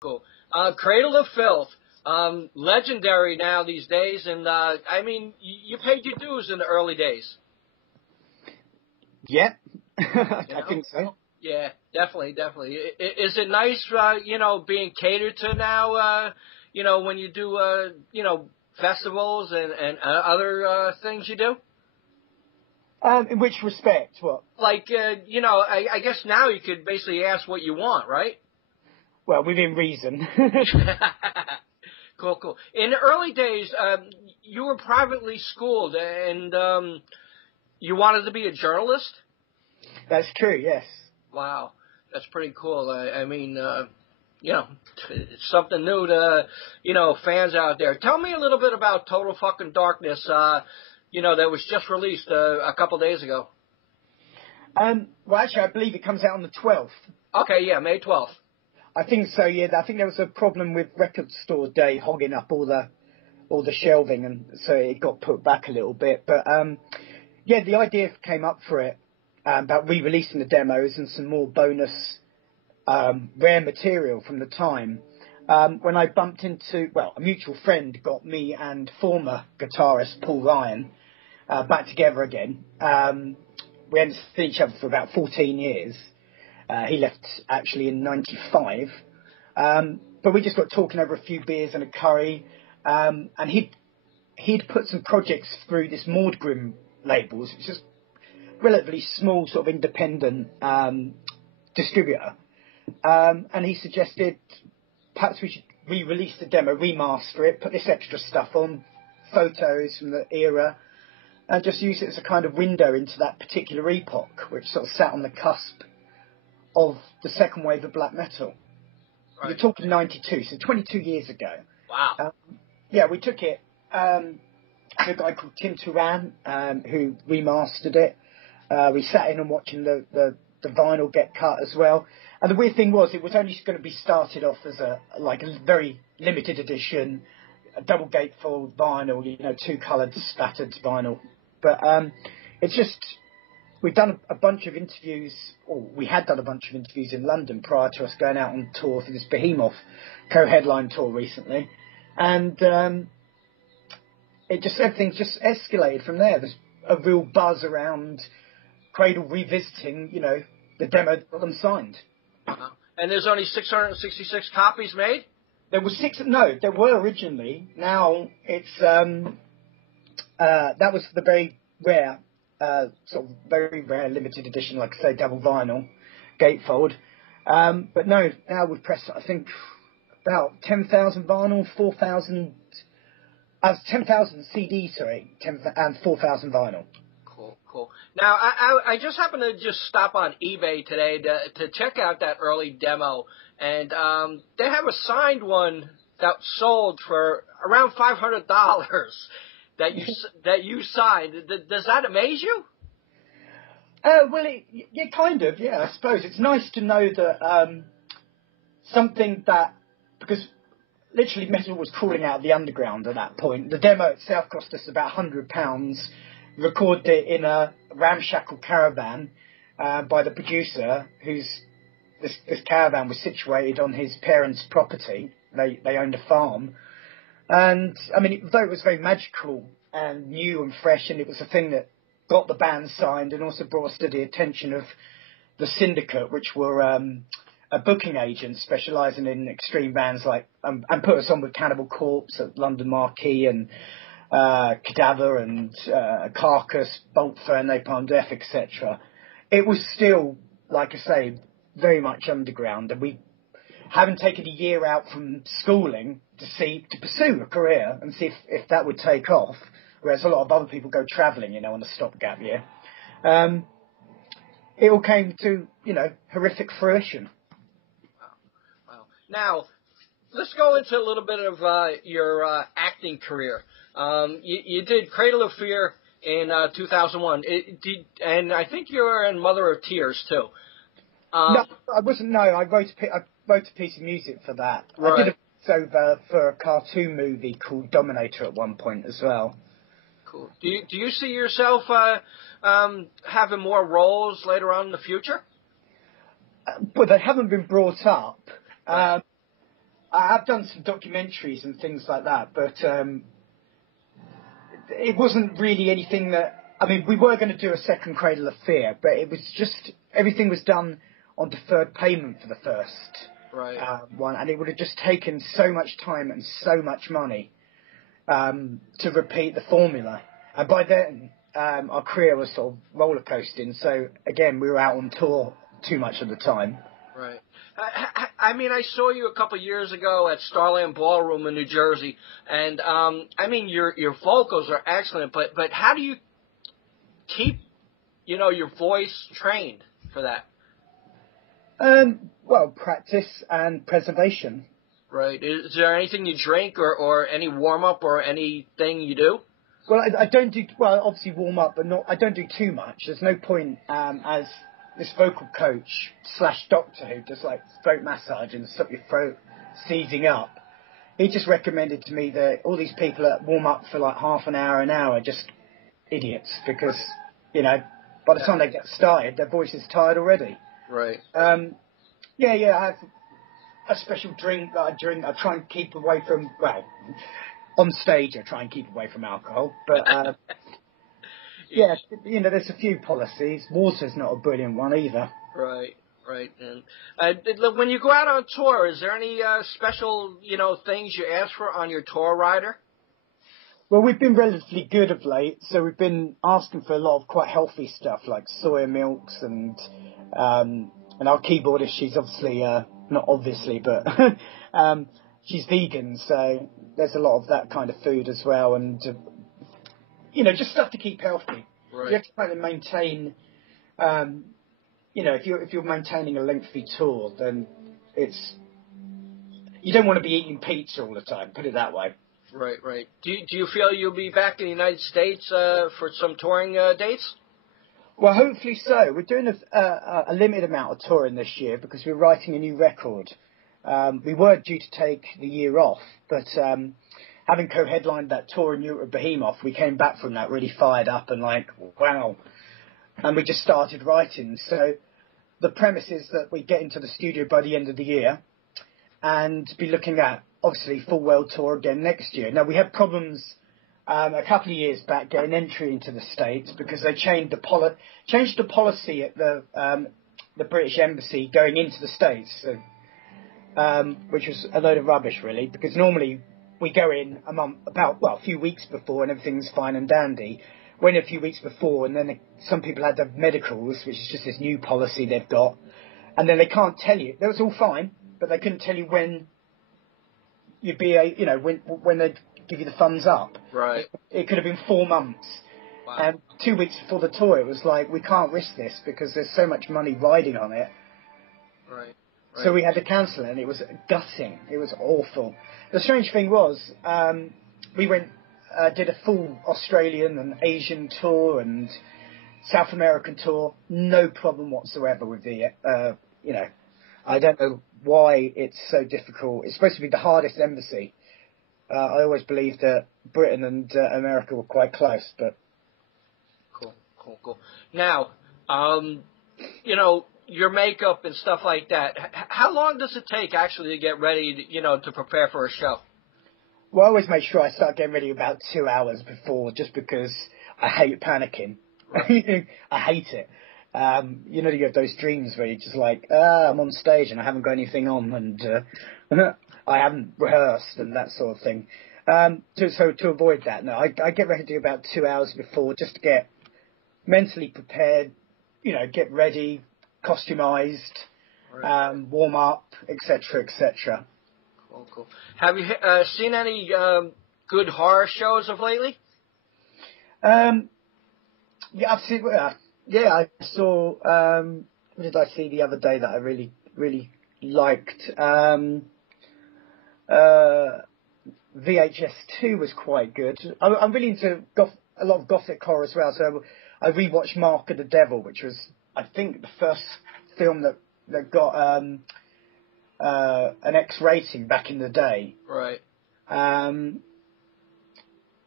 Cool. Cradle of Filth. Legendary now these days, and I mean, you paid your dues in the early days. Yeah, I think so. Yeah, definitely. Is it nice, being catered to now, when you do, festivals and other things you do? In which respect? What? Like, I guess now you could basically ask what you want, right? Well, within reason. Cool. In the early days, you were privately schooled, and you wanted to be a journalist? That's true, yes. Wow, that's pretty cool. I mean, it's something new to, fans out there. Tell me a little bit about Total Fucking Darkness, that was just released a couple days ago. Well, actually, I believe it comes out on the 12th. Okay, yeah, May 12th. I think so, yeah. I think there was a problem with Record Store Day hogging up all the shelving, and so it got put back a little bit. But, yeah, the idea came up for it about re-releasing the demos and some more bonus rare material from the time. When I bumped into, a mutual friend got me and former guitarist Paul Ryan back together again. We hadn't seen each other for about 14 years. He left actually in 95. But we just got talking over a few beers and a curry. And he'd put some projects through this Maudgrim labels, which is relatively small sort of independent distributor. And he suggested perhaps we should re-release the demo, remaster it, put this extra stuff on, photos from the era, and just use it as a kind of window into that particular epoch, which sort of sat on the cusp of the second wave of black metal. Right. You're talking 92, so 22 years ago. Wow. Yeah, we took it to a guy called Tim Turan, who remastered it. We sat in and watching the vinyl get cut as well. And the weird thing was, it was only going to be started off as a very limited edition, a double gatefold vinyl, 2-coloured spattered vinyl. But it's just, we've done a bunch of interviews, or we had done a bunch of interviews in London prior to us going out on tour for this Behemoth co-headline tour recently. And everything just escalated from there. There's a real buzz around Cradle revisiting, the demo that got them signed. Uh-huh. And there's only 666 copies made? There were originally. Now it's, that was the very rare, very rare limited edition, like I say, double vinyl, gatefold. But no, now we've pressed, I think, about 10,000 vinyl, 10,000 CD, and 4,000 vinyl. Cool. Now, I just happened to just stop on eBay today to check out that early demo, and they have a signed one that sold for around $500 that you signed. Does that amaze you? Well, kind of, yeah, I suppose. It's nice to know that something that, because literally metal was crawling out of the underground at that point. The demo itself cost us about £100, recorded it in a ramshackle caravan by the producer, this caravan was situated on his parents' property. They owned a farm. And, I mean, though it was very magical and new and fresh, and it was a thing that got the band signed and also brought us to the attention of the Syndicate, which were a booking agent specialising in extreme bands like, and put us on with Cannibal Corpse at London Marquee and Cadaver and Carcass, Bolt Throw, Napalm Death, etc. It was still, like I say, very much underground, and we haven't taken a year out from schooling to pursue a career and see if that would take off, whereas a lot of other people go travelling, on a stopgap year. It all came to, horrific fruition. Wow. Now, let's go into a little bit of your acting career. You did Cradle of Fear in 2001, and I think you were in Mother of Tears too. No, I wasn't. No, I wrote a piece of music for that. Right. I did a voiceover for a cartoon movie called Dominator at one point as well. Cool. Do you see yourself having more roles later on in the future? But they haven't been brought up. I've done some documentaries and things like that, but it wasn't really anything that. I mean, we were going to do a second Cradle of Fear, but it was just everything was done on deferred payment for the first one, and it would have just taken so much time and so much money to repeat the formula. And by then, our career was sort of roller coasting. So again, we were out on tour too much of the time. Right. I mean, I saw you a couple of years ago at Starland Ballroom in New Jersey, and I mean, your vocals are excellent. But how do you keep, your voice trained for that? Well, practice and preservation. Right. Is there anything you drink or any warm up or anything you do? Well, I don't do, well, obviously warm up, but I don't do too much. There's no point, as this vocal coach / doctor who does like throat massage and stop your throat seizing up. He just recommended to me that all these people that warm up for like half an hour are just idiots because, by the time they get started, their voice is tired already. Right. I have a special drink that I drink. I try and keep away from, well, on stage I try and keep away from alcohol, but there's a few policies. Water's not a brilliant one either. Right. And when you go out on tour, is there any special, things you ask for on your tour rider? Well, we've been relatively good of late, so we've been asking for a lot of quite healthy stuff like soya milks and our keyboardist, she's obviously, not obviously, but she's vegan, so there's a lot of that kind of food as well, and just stuff to keep healthy. Right. You have to kind of maintain, if you're maintaining a lengthy tour, then you don't want to be eating pizza all the time, put it that way. Right. Do you feel you'll be back in the United States for some touring dates? Well, hopefully so. We're doing a limited amount of touring this year because we're writing a new record. We were due to take the year off, but having co-headlined that tour in Europe, Behemoth, we came back from that really fired up and like, wow. And we just started writing. So the premise is that we get into the studio by the end of the year and be looking at, obviously, full world tour again next year. Now, we had problems a couple of years back getting entry into the States because they changed the policy at the British Embassy going into the States, which was a load of rubbish, really, because normally we go in a few weeks before and everything's fine and dandy. Went a few weeks before, and then some people had their medicals, which is just this new policy they've got, and then they can't tell you. That was all fine, but they couldn't tell you when you'd be when they'd give you the thumbs up. Right. It could have been 4 months. Wow. And 2 weeks before the tour, it was like, we can't risk this because there's so much money riding on it. Right. So we had to cancel it, and it was gutting. It was awful. The strange thing was, we went, did a full Australian and Asian tour and South American tour. No problem whatsoever with the, I don't know why it's so difficult. It's supposed to be the hardest embassy. I always believed that Britain and America were quite close, but... Cool. Now, your makeup and stuff like that, how long does it take actually to get ready, to prepare for a show? Well, I always make sure I start getting ready about 2 hours before, just because I hate panicking. Right. I hate it. You have those dreams where you're just like, I'm on stage and I haven't got anything on and I haven't rehearsed and that sort of thing. To avoid that, no, I get ready about 2 hours before just to get mentally prepared, get ready, costumized, right. Warm up, etc., etc. Cool. Have you seen any good horror shows of lately? Yeah, I've seen. Yeah, I saw. What did I see the other day that I really, really liked? VHS 2 was quite good. I'm really into a lot of gothic horror as well. So I rewatched Mark of the Devil, which was, I think, the first film that got an X rating back in the day. Right.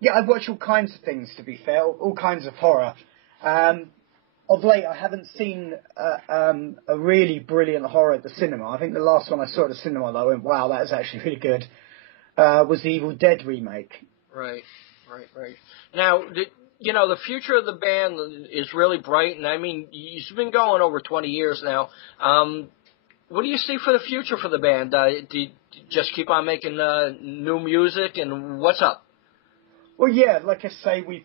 Yeah, I watch all kinds of things, to be fair, all kinds of horror. of late, I haven't seen a really brilliant horror at the cinema. I think the last one I saw at the cinema that I went, wow, that is actually really good, was the Evil Dead remake. Right. Now, the future of the band is really bright, and I mean, you've been going over 20 years now. What do you see for the future for the band? Do you just keep on making new music, and what's up? Well, yeah, like I say, we've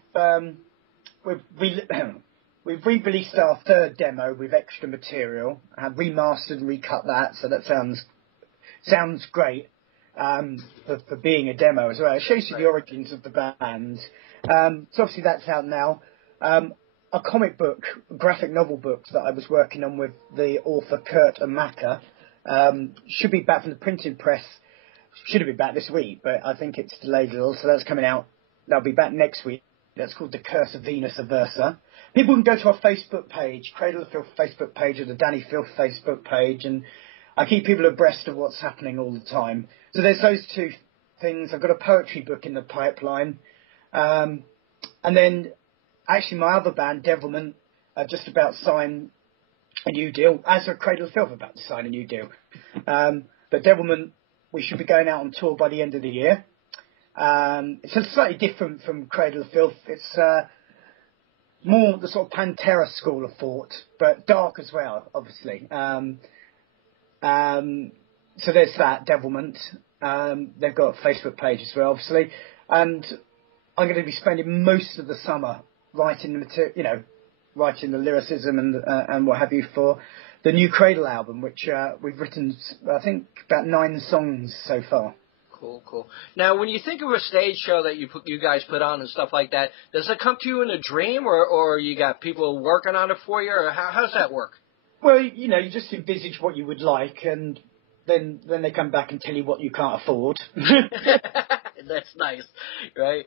re-released our third demo with extra material, remastered and recut that, so that sounds great for being a demo as well. It shows you the origins of the band. So obviously that's out now. A comic book, graphic novel book that I was working on with the author Kurt and Macker, should be back from the printing press. Should have been back this week, but I think it's delayed a little, so that's coming out. That'll be back next week. That's called The Curse of Venus Aversa. People can go to our Facebook page, Cradle of Filth Facebook page, or the Dani Filth Facebook page, and I keep people abreast of what's happening all the time. So there's those two things. I've got a poetry book in the pipeline. And then, actually, my other band, Devilment, are just about to sign a new deal, as are Cradle of Filth about to sign a new deal. But Devilment, we should be going out on tour by the end of the year. It's slightly different from Cradle of Filth. It's more the sort of Pantera school of thought, but dark as well, obviously. So there's that, Devilment. They've got a Facebook page as well, obviously. And I'm going to be spending most of the summer writing the material, writing the lyricism and what have you for the new Cradle album, which we've written, I think, about 9 songs so far. Cool. Now, when you think of a stage show that you guys put on and stuff like that, does it come to you in a dream, or you got people working on it for you, or how does that work? Well, you just envisage what you would like, and then they come back and tell you what you can't afford. That's nice, right?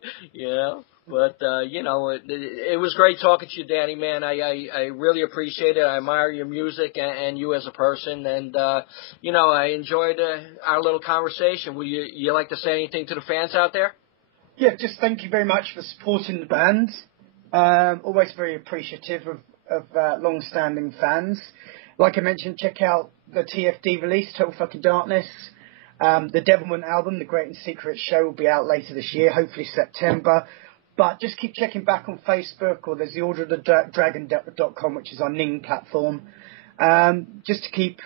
But, it was great talking to you, Dani, man. I really appreciate it. I admire your music and you as a person. And, I enjoyed our little conversation. Would you like to say anything to the fans out there? Yeah, just thank you very much for supporting the band. Always very appreciative of long-standing fans. Like I mentioned, check out the TFD release, Total Fucking Darkness. The Devilment album, The Great and Secret Show, will be out later this year, hopefully September. But just keep checking back on Facebook, or there's the orderofthedragon.com, which is our Ning platform, just to keep,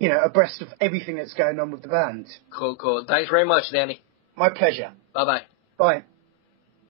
abreast of everything that's going on with the band. Cool. Thanks very much, Dani. My pleasure. Bye-bye. Bye.